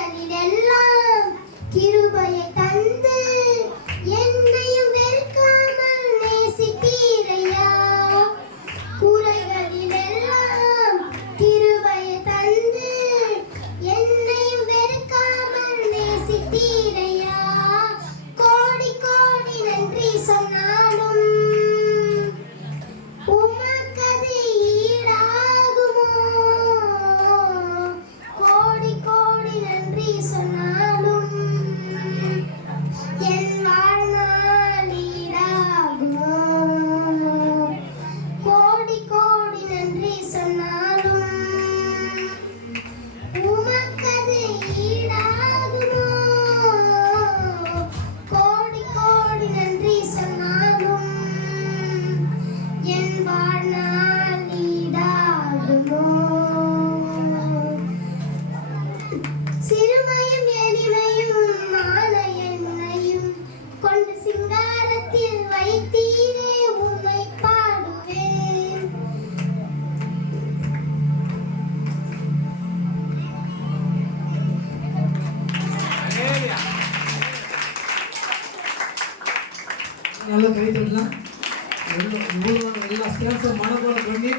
குறைகளிலெல்லாம் கிருபையை தந்து என்னையும் வெறுக்காமல் நேசித்தீரையா. குறைகளிலெல்லாம் கிருபையை தந்து என்னையும் வெறுக்காமல் நேசித்தீரையா. கோடி கோடி நன்றி சொன்னாலும் உமக்கது ஈடாகுமோ? கோடி கோடி நன்றி சொன்னாலும் என் வாழ்நாள் ஈடாகுமோ? கோடி கோடி நன்றி சொன்னாலும் உமக்கது ஈடாகுமோ? கோடி கோடி நன்றி சொன்னாலும் என் வாழ்நாள் ஈடாகுமோ? சிறுமையும் எளிமையும் மான என்னையும் கொண்டு சிங்காரத்தில் வைத்தீரே, உம்மை பாடுவேன். நல்ல கை தட்டலாம். எல்லா ஸ்டாஃப்ஸும் மனப்போல பண்ணி